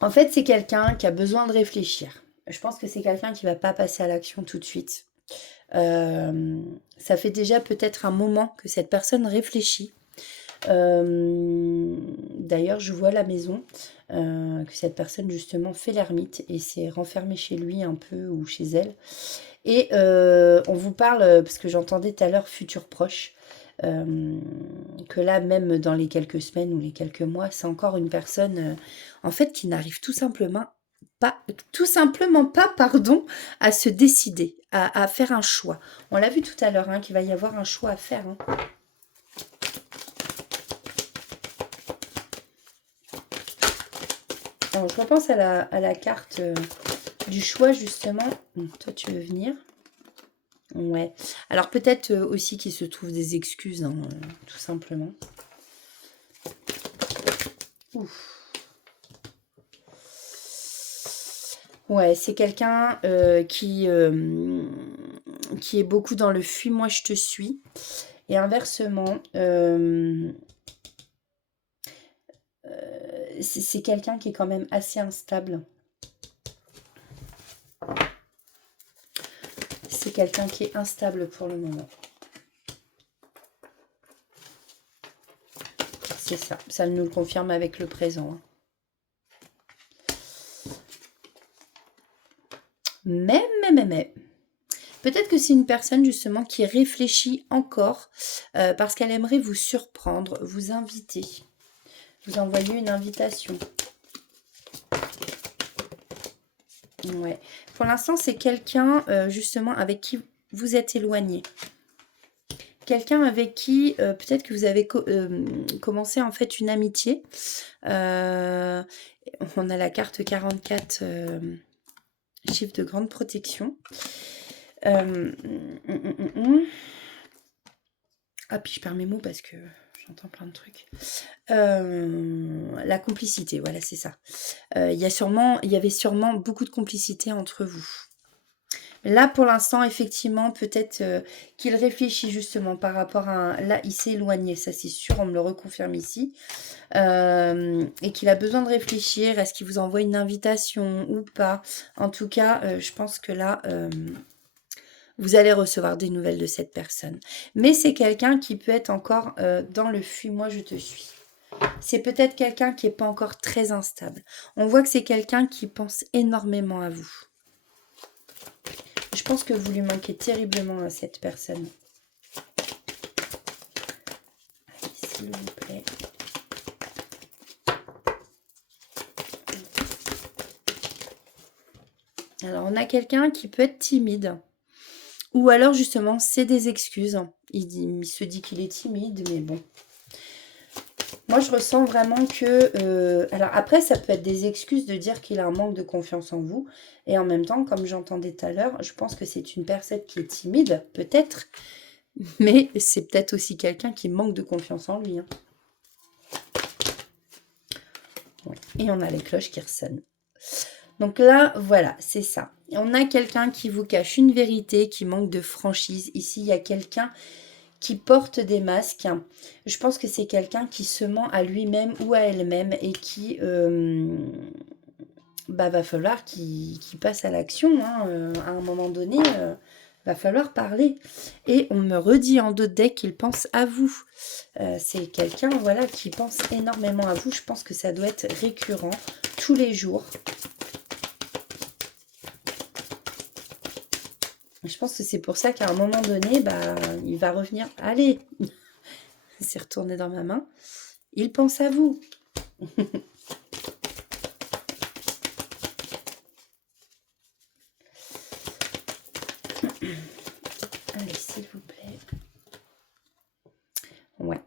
en fait, c'est quelqu'un qui a besoin de réfléchir. Je pense que c'est quelqu'un qui ne va pas passer à l'action tout de suite. Ça fait déjà peut-être un moment que cette personne réfléchit. D'ailleurs, je vois la maison, que cette personne justement fait l'ermite et s'est renfermée chez lui un peu ou chez elle. Et on vous parle, parce que j'entendais tout à l'heure futur proche, que là, même dans les quelques semaines ou les quelques mois, c'est encore une personne, en fait, qui n'arrive tout simplement pas, pardon, à se décider, à faire un choix. On l'a vu tout à l'heure, hein, qu'il va y avoir un choix à faire. Hein. Alors, je repense à la carte du choix, justement. Toi, tu veux venir? Ouais. Alors peut-être aussi qu'il se trouve des excuses, hein, tout simplement. Ouf. Ouais, c'est quelqu'un qui est beaucoup dans le fuis-moi, je te suis. Et inversement, c'est quelqu'un qui est quand même assez instable. C'est quelqu'un qui est instable pour le moment. C'est ça. Ça nous le confirme avec le présent. Hein. Mais. Peut-être que c'est une personne justement qui réfléchit encore parce qu'elle aimerait vous surprendre, vous inviter, vous envoyer une invitation. Ouais. Pour l'instant, c'est quelqu'un justement avec qui vous êtes éloigné. Quelqu'un avec qui peut-être que vous avez commencé en fait une amitié. On a la carte 44, chiffre de grande protection. Ah, puis je perds mes mots parce que j'entends plein de trucs. La complicité, voilà, c'est ça. Il y avait sûrement beaucoup de complicité entre vous. Là, pour l'instant, effectivement, peut-être qu'il réfléchit justement par rapport à... Là, il s'est éloigné, ça c'est sûr, on me le reconfirme ici. Et qu'il a besoin de réfléchir, est-ce qu'il vous envoie une invitation ou pas. En tout cas, je pense que là... vous allez recevoir des nouvelles de cette personne. Mais c'est quelqu'un qui peut être encore dans le fuis-moi, je te suis. C'est peut-être quelqu'un qui n'est pas encore très instable. On voit que c'est quelqu'un qui pense énormément à vous. Je pense que vous lui manquez terriblement à cette personne. Allez, s'il vous plaît. Alors, on a quelqu'un qui peut être timide. Ou alors, justement, c'est des excuses. Il se dit qu'il est timide, mais bon. Moi, je ressens vraiment que... alors après, ça peut être des excuses de dire qu'il a un manque de confiance en vous. Et en même temps, comme j'entendais tout à l'heure, je pense que c'est une personne qui est timide, peut-être. Mais c'est peut-être aussi quelqu'un qui manque de confiance en lui. Hein. Ouais. Et on a les cloches qui ressonnent. Donc là, voilà, c'est ça. On a quelqu'un qui vous cache une vérité, qui manque de franchise. Ici, il y a quelqu'un qui porte des masques. Je pense que c'est quelqu'un qui se ment à lui-même ou à elle-même et qui va falloir qu'il passe à l'action. Hein. À un moment donné, va falloir parler. Et on me redit en dos de deck qu'il pense à vous. C'est quelqu'un voilà, qui pense énormément à vous. Je pense que ça doit être récurrent tous les jours. Je pense que c'est pour ça qu'à un moment donné, il va revenir. Allez, c'est retourné dans ma main. Il pense à vous. Allez, s'il vous plaît. Ouais.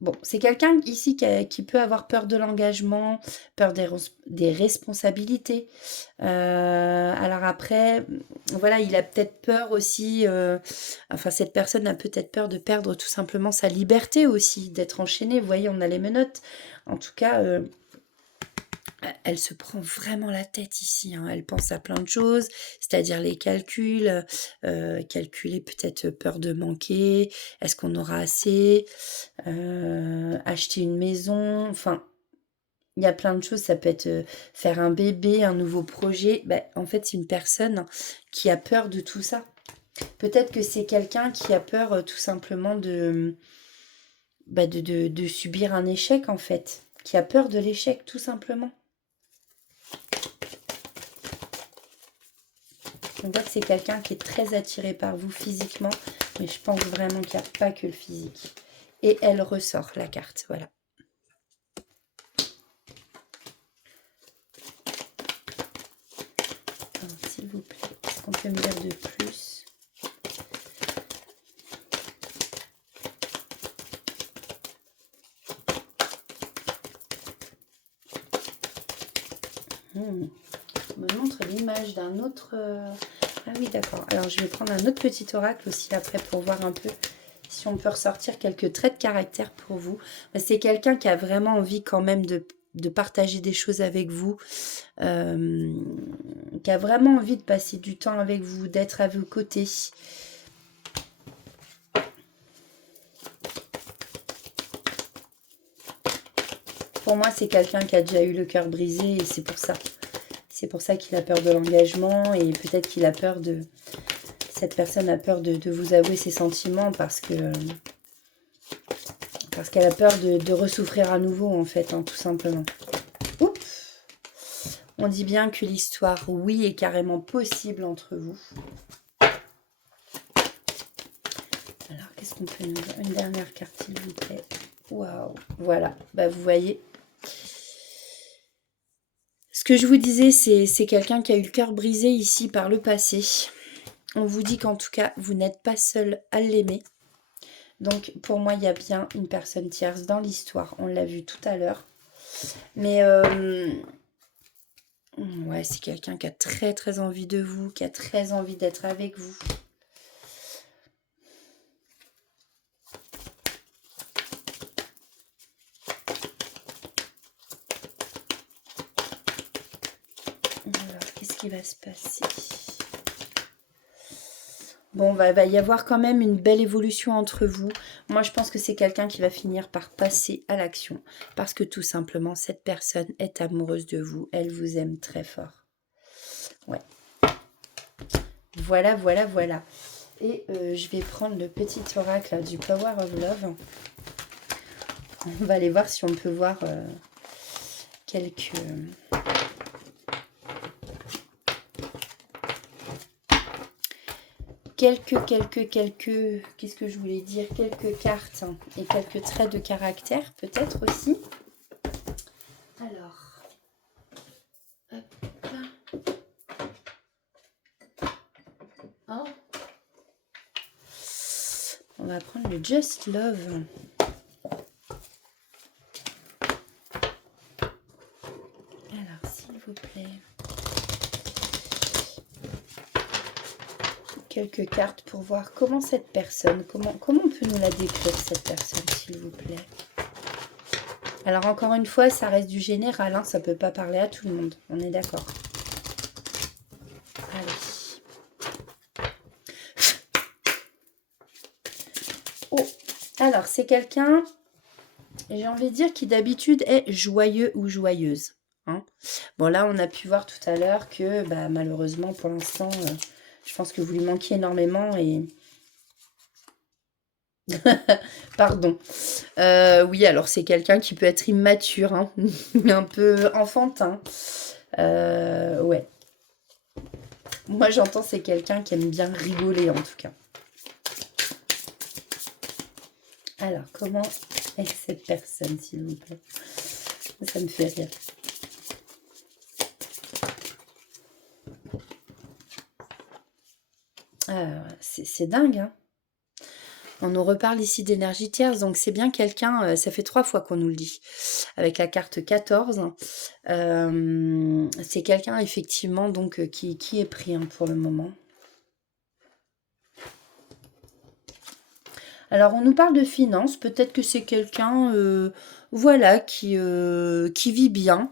Bon, c'est quelqu'un ici qui peut avoir peur de l'engagement, peur des responsabilités. Alors après, voilà, il a peut-être peur aussi, enfin cette personne a peut-être peur de perdre tout simplement sa liberté aussi, d'être enchaînée. Vous voyez, on a les menottes. En tout cas, elle se prend vraiment la tête ici. Hein. Elle pense à plein de choses, c'est-à-dire les calculs, calculer peut-être peur de manquer, est-ce qu'on aura assez, acheter une maison, enfin, il y a plein de choses. Ça peut être faire un bébé, un nouveau projet. En fait, c'est une personne qui a peur de tout ça. Peut-être que c'est quelqu'un qui a peur tout simplement de subir un échec, en fait. Qui a peur de l'échec, tout simplement. On voit que c'est quelqu'un qui est très attiré par vous physiquement, mais je pense vraiment qu'il n'y a pas que le physique. Et elle ressort la carte, voilà. S'il vous plaît, est-ce qu'on peut me dire de plus? On me montre l'image d'un autre Ah oui, d'accord. Alors, je vais prendre un autre petit oracle aussi après pour voir un peu si on peut ressortir quelques traits de caractère pour vous. C'est quelqu'un qui a vraiment envie quand même de partager des choses avec vous, qui a vraiment envie de passer du temps avec vous, d'être à vos côtés. Pour moi, c'est quelqu'un qui a déjà eu le cœur brisé et c'est pour ça. C'est pour ça qu'il a peur de l'engagement et peut-être qu'il a peur de... Cette personne a peur de vous avouer ses sentiments parce qu'elle a peur de ressouffrir à nouveau, en fait, hein, tout simplement. Oups. On dit bien que l'histoire, oui, est carrément possible entre vous. Alors, qu'est-ce qu'on peut nous dire? Une dernière carte, s'il vous plaît. Waouh. Voilà. Bah, vous voyez. Ce que je vous disais, c'est quelqu'un qui a eu le cœur brisé ici par le passé. On vous dit qu'en tout cas, vous n'êtes pas seul à l'aimer. Donc, pour moi, il y a bien une personne tierce dans l'histoire. On l'a vu tout à l'heure. Mais, ouais, c'est quelqu'un qui a très, très envie de vous, qui a très envie d'être avec vous. Alors, qu'est-ce qui va se passer? Bon, va y avoir quand même une belle évolution entre vous. Moi, je pense que c'est quelqu'un qui va finir par passer à l'action. Parce que tout simplement, cette personne est amoureuse de vous. Elle vous aime très fort. Ouais. Voilà, voilà, voilà. Et je vais prendre le petit oracle là, du Power of Love. On va aller voir si on peut voir quelques... qu'est-ce que je voulais dire? Quelques cartes hein, et quelques traits de caractère, peut-être aussi. Alors, hop. Oh. On va prendre le Just Love. Alors, s'il vous plaît. Quelques cartes pour voir comment cette personne, comment on peut nous la décrire, cette personne, s'il vous plaît. Alors, encore une fois, ça reste du général, hein, ça ne peut pas parler à tout le monde, on est d'accord. Allez. Oh, alors, c'est quelqu'un, j'ai envie de dire, qui d'habitude est joyeux ou joyeuse. Hein. Bon, là, on a pu voir tout à l'heure que, bah, malheureusement, pour l'instant... je pense que vous lui manquiez énormément et... Pardon. Oui, alors c'est quelqu'un qui peut être immature, hein, un peu enfantin. Ouais. Moi, j'entends c'est quelqu'un qui aime bien rigoler, en tout cas. Alors, comment est cette personne, s'il vous plaît? Ça me fait rire. C'est dingue, hein. On nous reparle ici d'énergie tierce, donc c'est bien quelqu'un, ça fait 3 fois qu'on nous le dit, avec la carte 14. C'est quelqu'un effectivement donc qui est pris hein, pour le moment. Alors on nous parle de finances, peut-être que c'est quelqu'un voilà, qui vit bien.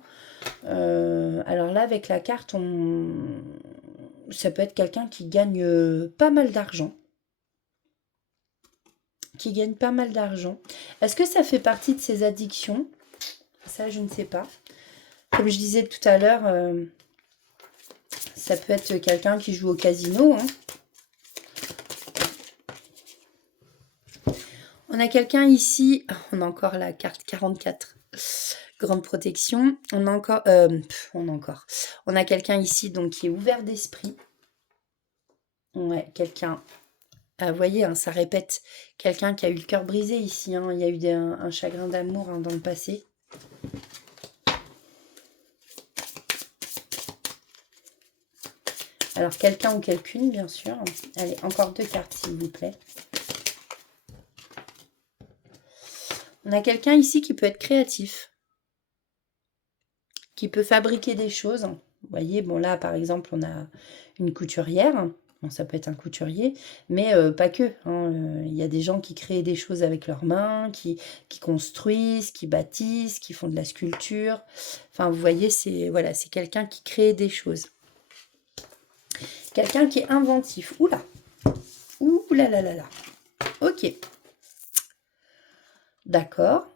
Alors là avec la carte, ça peut être quelqu'un qui gagne pas mal d'argent. Qui gagne pas mal d'argent. Est-ce que ça fait partie de ses addictions? Ça, je ne sais pas. Comme je disais tout à l'heure, ça peut être quelqu'un qui joue au casino. Hein. On a quelqu'un ici, on a encore la carte 44, grande protection. On a quelqu'un ici donc qui est ouvert d'esprit. Ouais, quelqu'un... vous voyez, hein, ça répète. Quelqu'un qui a eu le cœur brisé ici. Hein. Il y a eu un chagrin d'amour hein, dans le passé. Alors, quelqu'un ou quelqu'une, bien sûr. Allez, encore 2 cartes, s'il vous plaît. On a quelqu'un ici qui peut être créatif. Qui peut fabriquer des choses. voyez, bon là, par exemple, on a une couturière. Bon, ça peut être un couturier, mais pas que, hein. Il y a des gens qui créent des choses avec leurs mains, qui construisent, qui bâtissent, qui font de la sculpture. Enfin, vous voyez, c'est voilà, c'est quelqu'un qui crée des choses. Quelqu'un qui est inventif. Oula! Ouh là là là là. Ok. D'accord.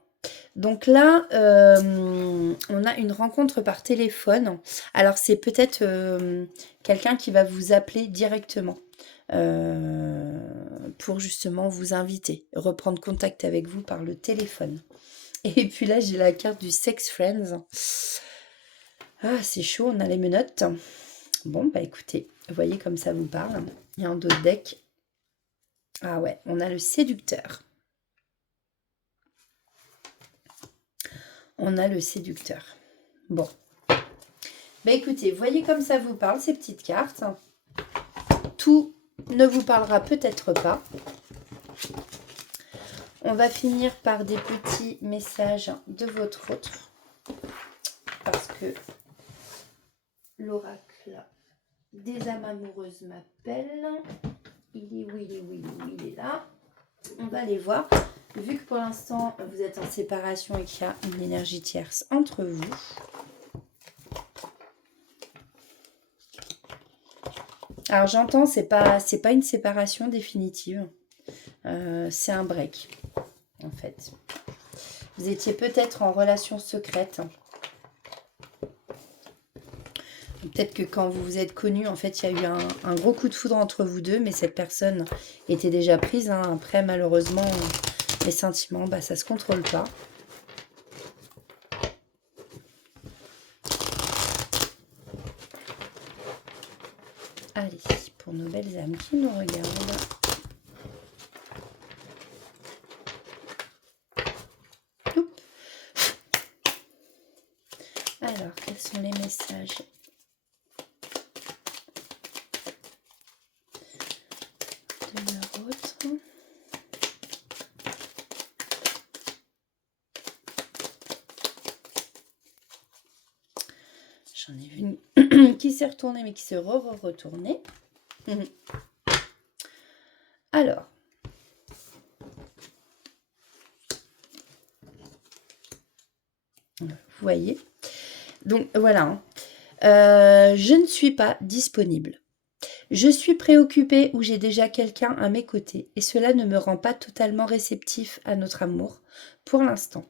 Donc là, on a une rencontre par téléphone. Alors c'est peut-être quelqu'un qui va vous appeler directement pour justement vous inviter, reprendre contact avec vous par le téléphone. Et puis là, j'ai la carte du Sex Friends. Ah, c'est chaud, on a les menottes. Bon, bah écoutez, vous voyez comme ça vous parle. Il y a un d'autres deck. Ah ouais, on a le séducteur. On a le séducteur. Bon. Bah écoutez, voyez comme ça vous parle, ces petites cartes. Tout ne vous parlera peut-être pas. On va finir par des petits messages de votre autre. Parce que l'oracle des âmes amoureuses m'appelle. Il est où, il est où, il est où, il est là. On va aller voir. Vu que pour l'instant, vous êtes en séparation et qu'il y a une énergie tierce entre vous. Alors j'entends, c'est pas une séparation définitive. C'est un break, en fait. Vous étiez peut-être en relation secrète. Peut-être que quand vous vous êtes connus, en fait, il y a eu un gros coup de foudre entre vous deux, mais cette personne était déjà prise. Hein. Après, malheureusement, les sentiments, bah, ça se contrôle pas. Allez, pour nos belles âmes qui nous regardent. Oups. Alors, quels sont les messages ? J'en ai vu une qui s'est retournée mais qui s'est retournée. Alors, vous voyez. Donc voilà. Hein. Je ne suis pas disponible. Je suis préoccupée ou j'ai déjà quelqu'un à mes côtés et cela ne me rend pas totalement réceptif à notre amour pour l'instant.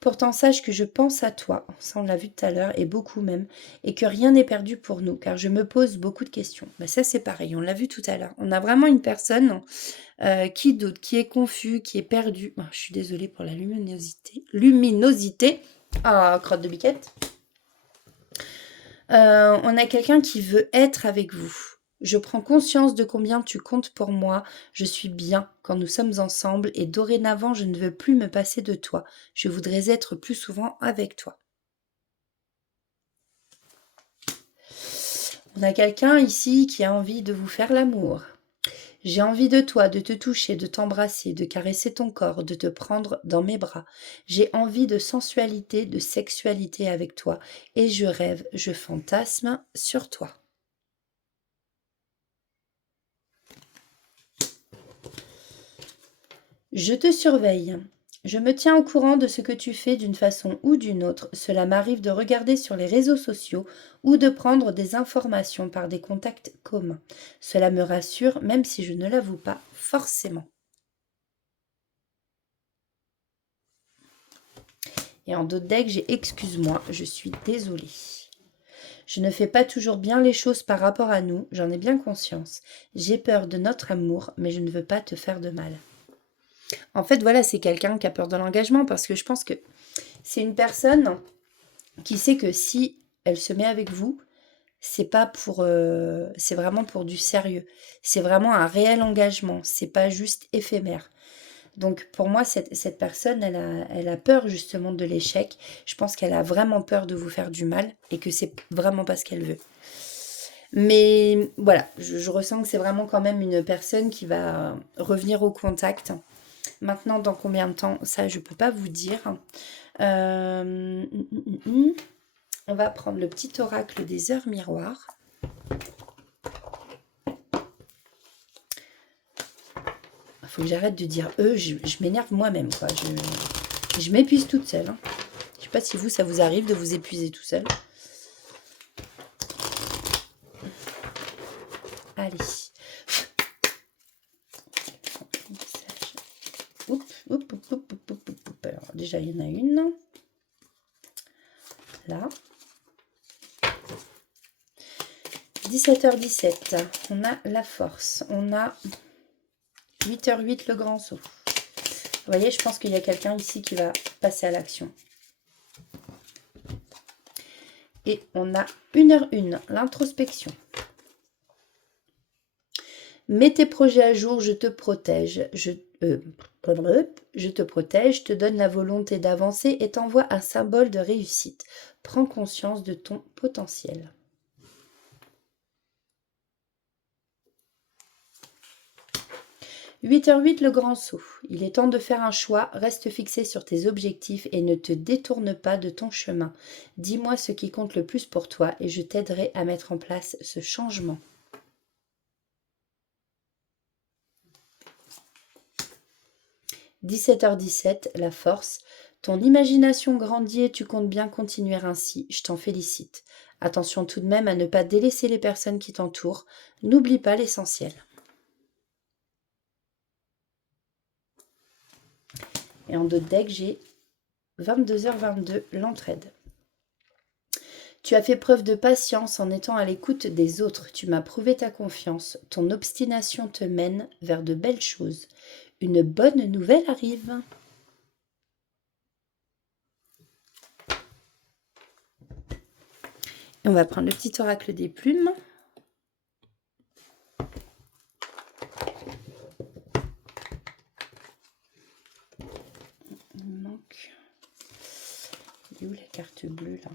Pourtant, sache que je pense à toi, ça on l'a vu tout à l'heure, et beaucoup même, et que rien n'est perdu pour nous, car je me pose beaucoup de questions. Ben ça c'est pareil, on l'a vu tout à l'heure. On a vraiment une personne qui doute, qui est confus, qui est perdu. Oh, je suis désolée pour la luminosité. Luminosité. Ah, crotte de biquette. On a quelqu'un qui veut être avec vous. Je prends conscience de combien tu comptes pour moi. Je suis bien quand nous sommes ensemble et dorénavant, je ne veux plus me passer de toi. Je voudrais être plus souvent avec toi. On a quelqu'un ici qui a envie de vous faire l'amour. J'ai envie de toi, de te toucher, de t'embrasser, de caresser ton corps, de te prendre dans mes bras. J'ai envie de sensualité, de sexualité avec toi. Et je rêve, je fantasme sur toi. Je te surveille. Je me tiens au courant de ce que tu fais d'une façon ou d'une autre. Cela m'arrive de regarder sur les réseaux sociaux ou de prendre des informations par des contacts communs. Cela me rassure même si je ne l'avoue pas forcément. Et en d'autres decks, j'ai excuse-moi, je suis désolée. Je ne fais pas toujours bien les choses par rapport à nous, j'en ai bien conscience. J'ai peur de notre amour, mais je ne veux pas te faire de mal. En fait, voilà, c'est quelqu'un qui a peur de l'engagement parce que je pense que c'est une personne qui sait que si elle se met avec vous, c'est pas pour, c'est vraiment pour du sérieux. C'est vraiment un réel engagement. C'est pas juste éphémère. Donc pour moi, cette personne, elle a peur justement de l'échec. Je pense qu'elle a vraiment peur de vous faire du mal et que c'est vraiment pas ce qu'elle veut. Mais voilà, je ressens que c'est vraiment quand même une personne qui va revenir au contact. Maintenant, dans combien de temps, ça, je peux pas vous dire. On va prendre le petit oracle des heures miroirs. Il faut que j'arrête de dire eux, je m'énerve moi-même, quoi. Je m'épuise toute seule. Hein. Je ne sais pas si vous, ça vous arrive de vous épuiser tout seul. Allez. Alors, déjà, il y en a une. Là. 17h17. On a la force. On a 8h08, le grand saut. Vous voyez, je pense qu'il y a quelqu'un ici qui va passer à l'action. Et on a 1h01, l'introspection. Mets tes projets à jour, je te protège. Je te protège, te donne la volonté d'avancer et t'envoie un symbole de réussite. Prends conscience de ton potentiel. « 8h08, le grand saut. Il est temps de faire un choix. Reste fixé sur tes objectifs et ne te détourne pas de ton chemin. Dis-moi ce qui compte le plus pour toi et je t'aiderai à mettre en place ce changement. » 17h17, la force. Ton imagination grandit et tu comptes bien continuer ainsi. Je t'en félicite. Attention tout de même à ne pas délaisser les personnes qui t'entourent. N'oublie pas l'essentiel. Et en d'autres decks, j'ai 22h22, l'entraide. Tu as fait preuve de patience en étant à l'écoute des autres. Tu m'as prouvé ta confiance. Ton obstination te mène vers de belles choses. Une bonne nouvelle arrive. Et on va prendre le petit oracle des plumes. Il manque. Il est où la carte bleue là?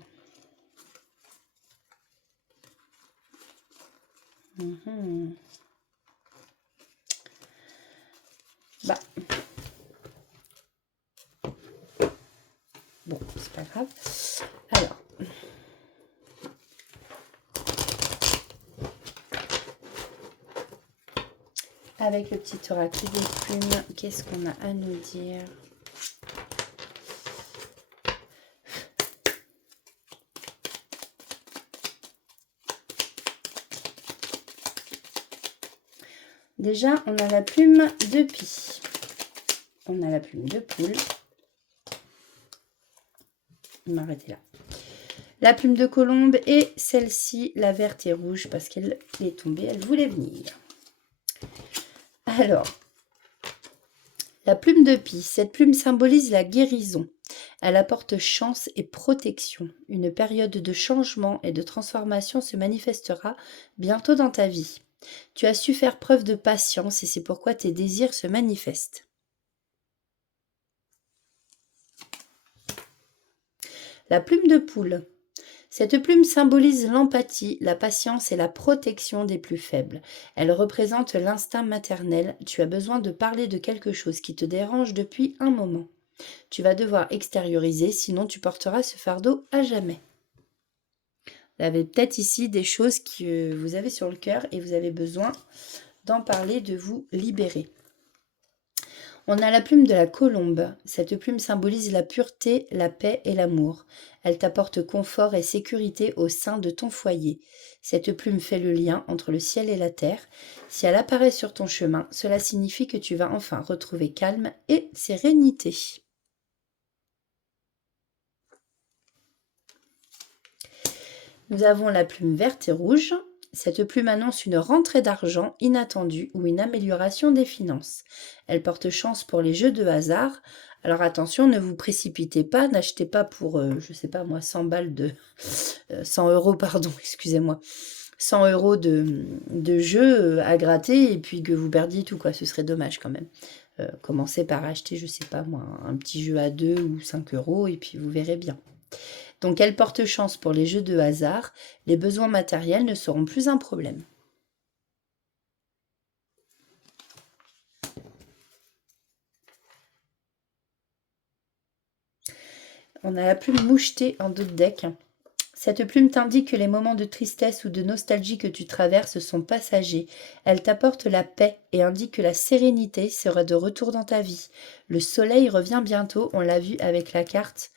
Bah. Bon, c'est pas grave. Alors. Avec le petit oracle des plumes, qu'est-ce qu'on a à nous dire? Déjà, on a la plume de pie. On a la plume de poule. Je vais m'arrêter là. La plume de colombe et celle-ci, la verte et rouge, parce qu'elle est tombée, elle voulait venir. Alors, la plume de pie, cette plume symbolise la guérison. Elle apporte chance et protection. Une période de changement et de transformation se manifestera bientôt dans ta vie. Tu as su faire preuve de patience et c'est pourquoi tes désirs se manifestent. La plume de poule. Cette plume symbolise l'empathie, la patience et la protection des plus faibles. Elle représente l'instinct maternel. Tu as besoin de parler de quelque chose qui te dérange depuis un moment. Tu vas devoir extérioriser, sinon tu porteras ce fardeau à jamais. Vous avez peut-être ici des choses que vous avez sur le cœur et vous avez besoin d'en parler, de vous libérer. On a la plume de la colombe. Cette plume symbolise la pureté, la paix et l'amour. Elle t'apporte confort et sécurité au sein de ton foyer. Cette plume fait le lien entre le ciel et la terre. Si elle apparaît sur ton chemin, cela signifie que tu vas enfin retrouver calme et sérénité. Nous avons la plume verte et rouge. Cette plume annonce une rentrée d'argent inattendue ou une amélioration des finances. Elle porte chance pour les jeux de hasard. Alors attention, ne vous précipitez pas, n'achetez pas pour, je sais pas moi, 100 balles de... 100 euros, pardon, excusez-moi. 100 euros de jeu à gratter et puis que vous perdiez tout, quoi. Ce serait dommage quand même. Commencez par acheter, je sais pas moi, un petit jeu à 2 ou 5 euros et puis vous verrez bien. Donc elle porte chance pour les jeux de hasard, les besoins matériels ne seront plus un problème. On a la plume mouchetée en d'autres decks. Cette plume t'indique que les moments de tristesse ou de nostalgie que tu traverses sont passagers. Elle t'apporte la paix et indique que la sérénité sera de retour dans ta vie. Le soleil revient bientôt, on l'a vu avec la carte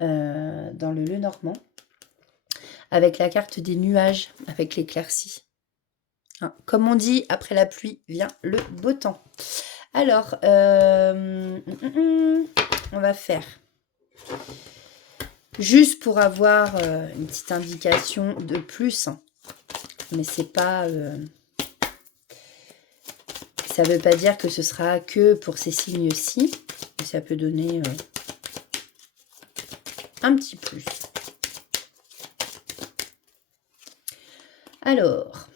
dans le Lenormand, avec la carte des nuages, avec l'éclaircie. Hein, comme on dit, après la pluie vient le beau temps. Alors, on va faire... Juste pour avoir une petite indication de plus, hein. Mais c'est pas... ça veut pas dire que ce sera que pour ces signes-ci. Ça peut donner un petit plus. Alors,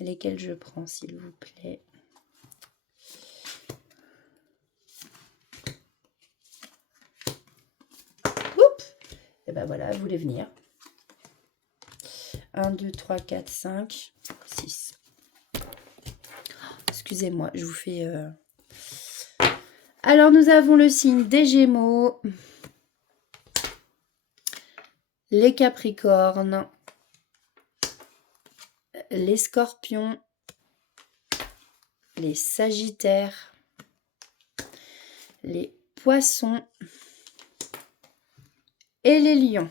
lesquels je prends, s'il vous plaît? Oups! Et ben voilà, vous voulez venir. 1, 2, 3, 4, 5, 6. Excusez-moi, je vous fais... Alors, nous avons le signe des Gémeaux, les Capricornes, les Scorpions, les Sagittaires, les Poissons et les Lions.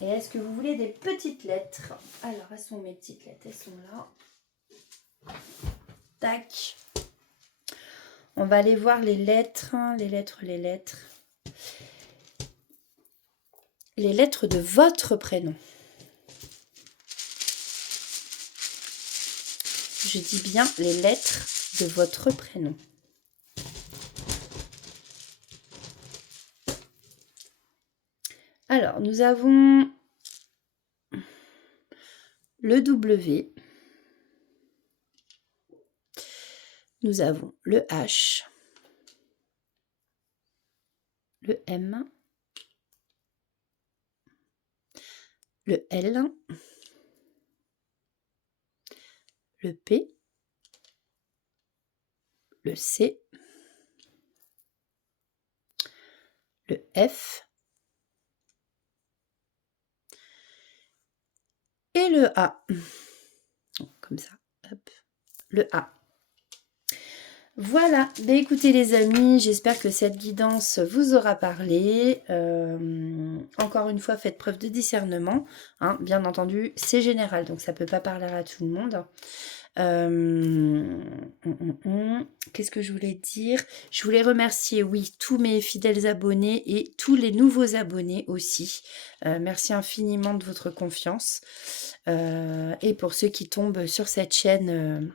Et est-ce que vous voulez des petites lettres? Alors, elles sont mes petites lettres, elles sont là. Tac. On va aller voir les lettres, les lettres. Les lettres de votre prénom. Je dis bien les lettres de votre prénom. Alors, nous avons le W. Nous avons le H, le M, le L, le P, le C, le F et le A. Comme ça, hop, le A. Voilà, bah écoutez les amis, j'espère que cette guidance vous aura parlé. Encore une fois, faites preuve de discernement. Hein, bien entendu, c'est général, donc ça ne peut pas parler à tout le monde. Qu'est-ce que je voulais dire? Je voulais remercier, oui, tous mes fidèles abonnés et tous les nouveaux abonnés aussi. Merci infiniment de votre confiance. Et pour ceux qui tombent sur cette chaîne...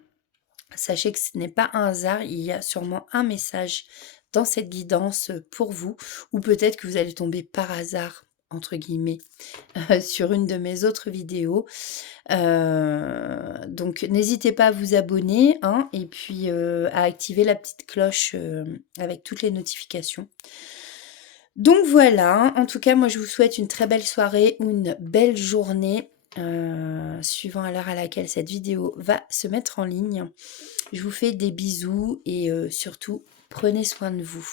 sachez que ce n'est pas un hasard, il y a sûrement un message dans cette guidance pour vous, ou peut-être que vous allez tomber par hasard, entre guillemets, sur une de mes autres vidéos. Donc n'hésitez pas à vous abonner, hein, et puis à activer la petite cloche avec toutes les notifications. Donc voilà, en tout cas moi je vous souhaite une très belle soirée ou une belle journée. Suivant à l'heure à laquelle cette vidéo va se mettre en ligne. Je vous fais des bisous et surtout, prenez soin de vous.